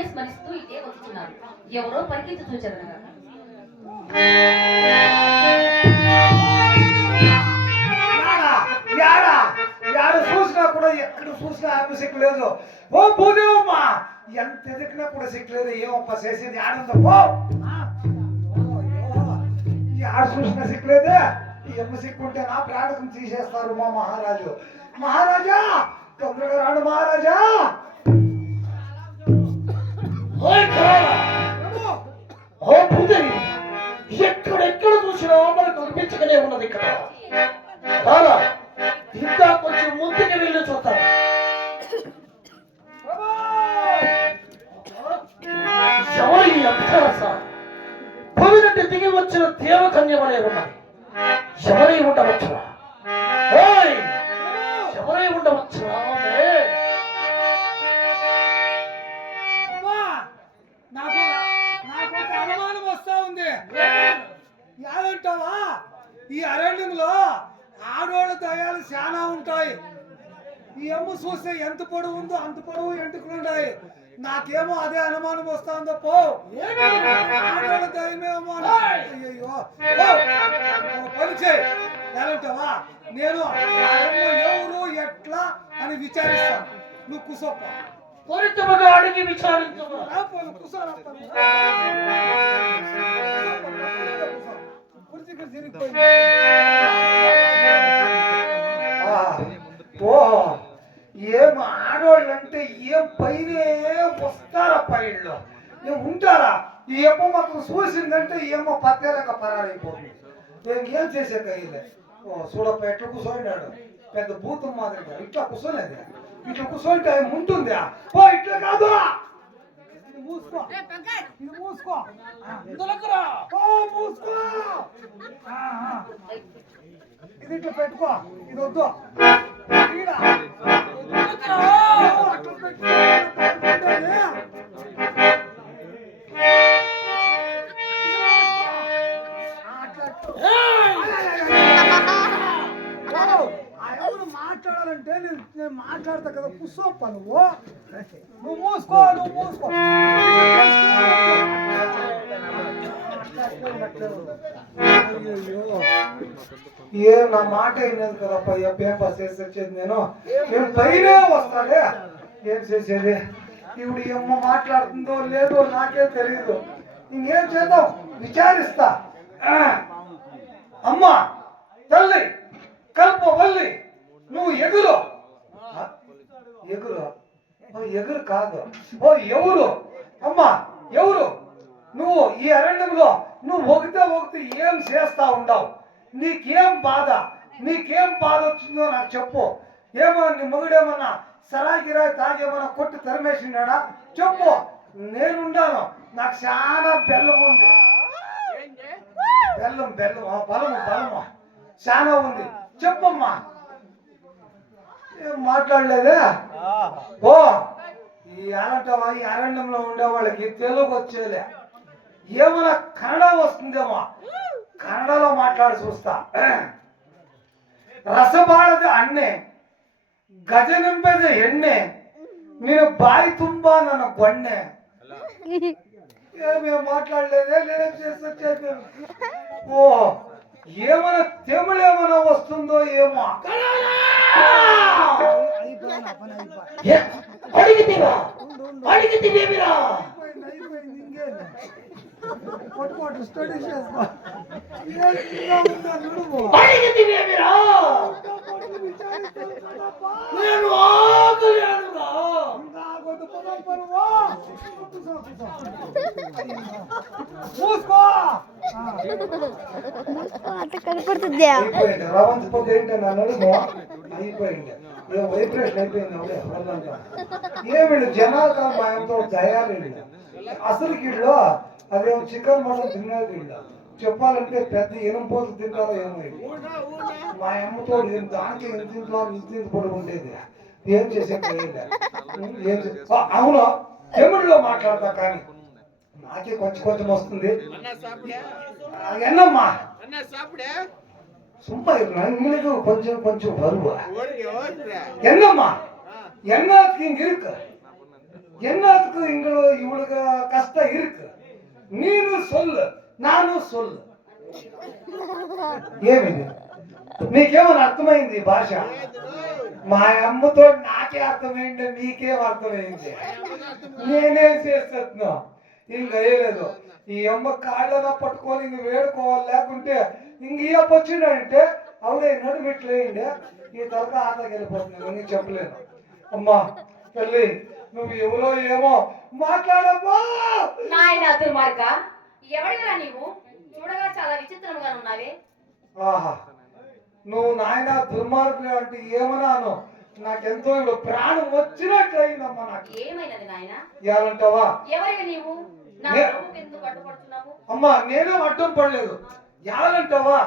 నిన్నే స్మరిస్తూ ఇదే వచ్చుచున్నారు. ఎవరో పరికించి చూచెదనగా చూసినా కూడా ఎక్కడ చూసినా ఆమె సిక్కులేదు. ఓ భూదేవమ్మా, ఎంత ఎదికినా కూడా సిక్కులేదు. ఏమప్ప చేసేది ఆనందం. ఆడ చూసినా సిక్కులేదే. ఈ అమ్మ సిక్కుంటే నా ప్రాణకం తీసేస్తారు మా మహారాజు. మహారాజా తొందరగా రాడు మహారాజా. ఎక్కడెక్కడ చూసినా మనకు కనిపించకనే ఉన్నది ఇక్కడ. ఇంకా కొంచెం ముందుకు వెళ్ళి చూద్దాం. ఎవరు ఈ అభ్యాస భూమి నుండి దిగి వచ్చిన దేవకన్యమనే ఉన్నది. ఎవరై ఉండవచ్చురా? ఎవరై ఉండవచ్చురా? నాకు అనుమానం వస్తా ఉంది. ఏదంటావా, ఈ అరణ్యంలో ఆడోళ్ళ దయాలు చాలా ఉంటాయి. ఈ అమ్మ చూస్తే ఎంత పొడవు ఉందో అంత పొడవు ఎంటుకలు ఉన్నాయి. నాకేమో అదే అనుమానం వస్తా ఉందో. పో ఆడోళ్ళ దయమేమో. అయ్యో పని చేయి. ఏదంటావా, నేను ఆ అమ్మ ఎవరు ఎట్లా అని విచారిస్తాను. నువ్వు కుసోప్ప. త్వరితముగా అడిగి విచారించు. ఏం ఆడవాళ్ళు అంటే ఏం పైనే వస్తారా? పైళ్ళు ఏం ఉంటారా? ఈ అమ్మ మాకు చూసిందంటే ఏమో పత్తేలక పరారైపోతుంది. నేను ఏం చేసే కయ్యలే. చూడప్ప ఎట్లా కూర్చోయినాడు, పెద్ద భూతం మాదిరిగా. ఇట్లా కూర్చోలేదు. ఇట్లా కూర్చోంటే ఉంటుంది. ఓ ఇట్లా కాదు, మూసుకో. ఇది మూసుకో. మూసుకో. ఇది ఇట్లా పెట్టుకో. ఇది వద్దు. మాట్లాడాలంటే నేను మాట్లాడతా కదా. కూర్చోప్ప. నువ్వు మూసుకో. ఏ నా మాట అయినది కదా. పేపర్ చేసి వచ్చేది నేను పైనే వస్తాడే. ఏం చేసేది? ఇప్పుడు ఈ అమ్మ మాట్లాడుతుందో లేదో నాకే తెలియదు. ఇంకేం చేద్దాం, విచారిస్తా. అమ్మా తల్లి కల్పవల్లి, నువ్వు ఎగురు. ఎగురు కాదు. ఎవరు అమ్మా, ఎవరు నువ్వు? ఈ అరణ్యంలో నువ్వు ఒకతే ఏం చేస్తా ఉండవు? నీకేం బాధ వచ్చిందో నాకు చెప్పు. ఏమో నీ మొగుడేమన్నా సరాగిరాయి తాగేమన్నా కొట్టి తరిమేసినాడా? చెప్పు, నేనుండాను. నాకు చాలా బెల్లం ఉంది. బెల్లం బలము చాలా ఉంది. చెప్పమ్మా. ఏం మాట్లాడలేదే? ఓ ఈ అనంటవా, ఈ అరణ్యంలో ఉండే వాళ్ళకి తెలుగు వచ్చేలే. ఏమన్నా కన్నడ వస్తుందేమో, కన్నడలో మాట్లాడి చూస్తా. రసబాಳದ ಅಣ್ಣೆ ಗಜನೆಂಬದ ಎಣ್ಣೆ ನೀನು ಬಾಯಿ ತುಂಬಾ ನನ್ನ ಗೊಣ್ಣೆ. ఏమేం మాట్లాడలేదే, నేనేం చేస్తా. ఓ ఏమైనా తెములేమైనా వస్తుందో ఏమో. అడిగితేరా కొట్టుకోటు స్టడీ చేస్తా. నేను ఆగలేనురా. కనపడుతుంది. రవంత్ పొద్దు ఏంటి నా నడుము అయిపోయింది. వైబ్రేషన్ అయిపోయింది. ఏమిడు జనాలు మా ఎంతో దయాలు. అసలు కిడ్లో అదేమో చికెన్ మటన్ తినేది. చెప్పాలంటే పెద్ద ఎనుపోతు తింటారో ఏమో. మా అమ్మతో దానికి ఇంత పొడి ఉండేది. ఏం చేసే అవును తమిళ్లో మాట్లాడతా కానీ నాకే కొంచెం వస్తుంది. ఎన్నమ్మా சும்மா எங்களுக்கு கொஞ்சம் வருவா. என்னம்மா என்ன இங்க இருக்கு? என்னத்துக்கு இவளுக்கு கஷ்டம் இருக்கு நீனு சொல்லு నాను సొల్లు ఏమిది నీకేమని అర్థమైంది ఈ భాష మా అమ్మతో నాకే అర్థమైంది మీకేం అర్థమైంది నేనేం చేస్తున్నా ఇంక వేయలేదు ఈ అమ్మ కాళ్ళలో పట్టుకొని ఇంక వేడుకోవాలి లేకుంటే ఇంక ఈ అప్ప వచ్చిండంటే అవుడే నడుమిట్లేయండి ఈ తరక ఆతకి వెళ్ళిపోతుంది నీకు చెప్పలేను అమ్మా తల్లి నువ్వు ఎవరో ఏమో మాట్లాడమ్మా నాయన దుర్మార్గ ఎవడిరా నీవు చూడగా చాలా విచిత్రంగా ఉన్నావే ఆహా నువ్వు నాయన దుర్మార్గుడు అంటే ఏమన్నాను నాకెంతో ఇప్పుడు ప్రాణం వచ్చినట్లయిందమ్మా నాకు ఏమైనది నాయన ఏమంటావా ఎవరివి నీవు నా ప్రభువుకు ఎందుకు అడ్డుపడుతున్నావు అమ్మా నేనేం అడ్డం పడలేదు ఏమంటావా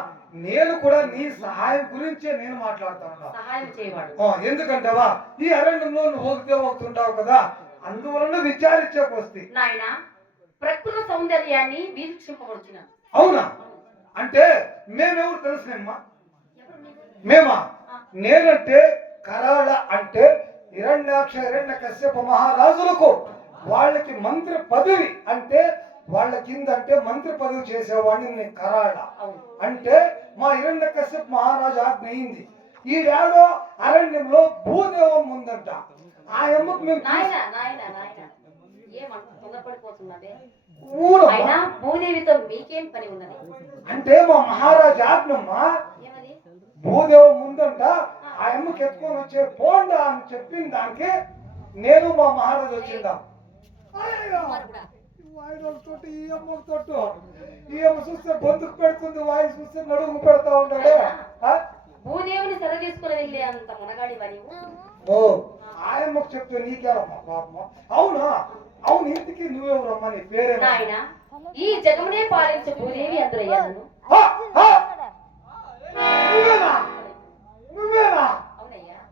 నేను కూడా నీ సహాయం గురించే నేను మాట్లాడుతాను సహాయం చేయవాడు ఎందుకంటావా ఈ అరణ్యంలో నువ్వు ಹೋಗ್తే ಹೋಗ್తుంటావు కదా అందువలన విచారించకు వస్తే నాయన ప్రకృతి సౌందర్యాన్ని వీక్షింపవచ్చున అవునా అంటే మేమెవరు తెలుసునేమ్మా మేమా నేనంటే కరాళ అంటే హిరణ్యకశ్యప మహారాజులకు వాళ్ళకి మంత్రి పదవి అంటే వాళ్ళ కింద అంటే మంత్రి పదవి చేసేవాడిని నేను కరాళ అంటే మా హిరణ్యకశ్యప మహారాజు ఆజ్ఞ అయింది ఈడేడో అరణ్యంలో భూదేవం ఉందంట ఆ అమ్మకు మేము అయినా భూదేవితో మీకేం పని ఉన్నది అంటే మా మహారాజు ఆజ్ఞమ్మా భూదేవం ముందంట ఆ అమ్మకి ఎత్తుకొని వచ్చే పోండా అని చెప్పిన దానికి నేను మా మహారాజు వచ్చిందా తోటి ఈ అమ్మకు తోటు ఈ అమ్మ చూస్తే బొందుకు పెడుతుంది వాయి చూస్తే నడుము పెడతా ఉంటాడే భూదేవుని సెల తీసుకుని వెళ్ళే అంత మునగాడి వని ఓ ఆయమ్మకు చెప్తే నీకేరమ్మా పాపమ్మ అవునా అవును ఇంటికి నువ్వెవరమ్మా నీ పేరేమో నాయన ఈ జగమునే పాలించే భూదేవి అందురయ్యాను నువ్వేనా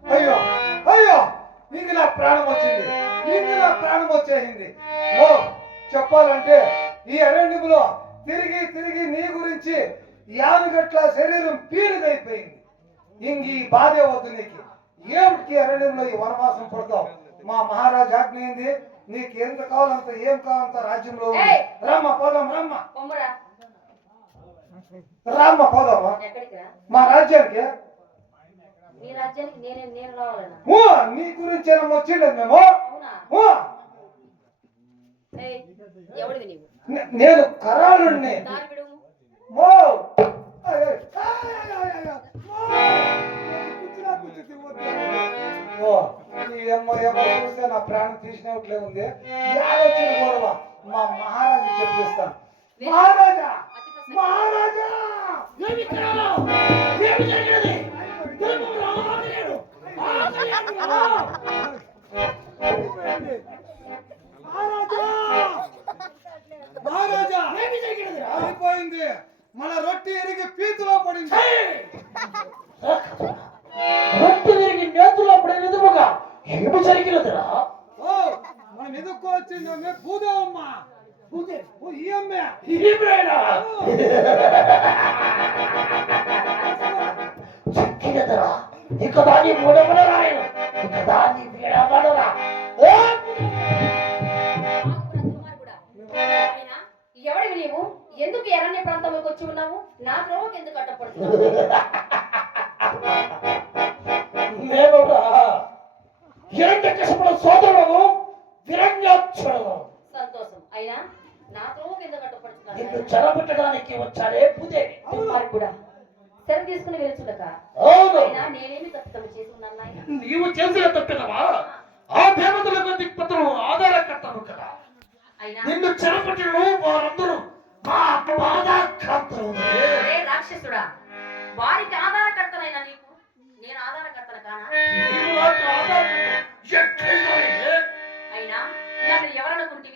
అయ్యో అయ్యో ఇంక నా ప్రాణం వచ్చింది ఇంక నా ప్రాణం వచ్చేసింది ఓ చెప్పాలంటే ఈ అరణ్యంలో తిరిగి తిరిగి నీ గురించి యానుగట్ల శరీరం పీలుగైపోయింది ఇంక ఈ బాధే వద్దు నీకు ఏమిటికి అరణ్యంలో ఈ వనవాసం పడతావు మా మహారాజు ఆజ్ఞ ఏంది నీకు ఎంత కావాలంత ఏం కావాలంత రాజ్యంలో రామ్మ పోదాం రామ్మ రామ్మ పోదామా మా రాజ్యానికి నీ గురించి వచ్చిండే మేము నేను కరాళుణ్ణి చూస్తే నా ప్రాణం తీసినట్లే ఉంది వచ్చిన గొడవ మా మహారాజు చెప్పిస్తాను మహారాజా మహారాజా మహారాజా అయిపోయింది మన రొట్టె ఎరిగి పీతులో పడింది రొట్టె తిరిగి నేతులో పడిన విధముగా ఏమి జరిగినదిరా మనం ఎదుర్కోవచ్చిందమ్మే భూదేవమ్మ ఈ అమ్మే చెక్కినదరా ఇక దాన్ని మూడమనరాయన ఇక దాన్ని వీడమనరా ఎవడివి నీవు ఎందుకు ఎర్రని ప్రాంతంలోకి వచ్చి ఉన్నావు నా త్రోవకి ఎందుకు అడ్డపడుతున్నావు హిరణ్యకశిపుడు సోదరులను విరంగాక్షుడు సంతోషం అయినా నా త్రోవకి ఎందుకు అడ్డపడుతున్నావు నిన్ను చెరబెట్టడానికి వచ్చాడే భూదేవి కూడా తెర తీసుకుని వెళ్తుండక అయినా నేనేమి తప్పిదం చేసి ఉన్నాను నాయన నీవు చేసిన తప్పిదమా ఆ దేవతలకు దిక్పతులు ఆధారకర్తలు కదా అయినా నిన్ను చెరపట్టను వారందరూ మా బాధాక్రాంతులు రాక్షసుడా వారికి ఆధారకర్తనైనా నీకు నేను ఆధారకర్తన కానా అయినా నన్ను ఎవరనుకుంటే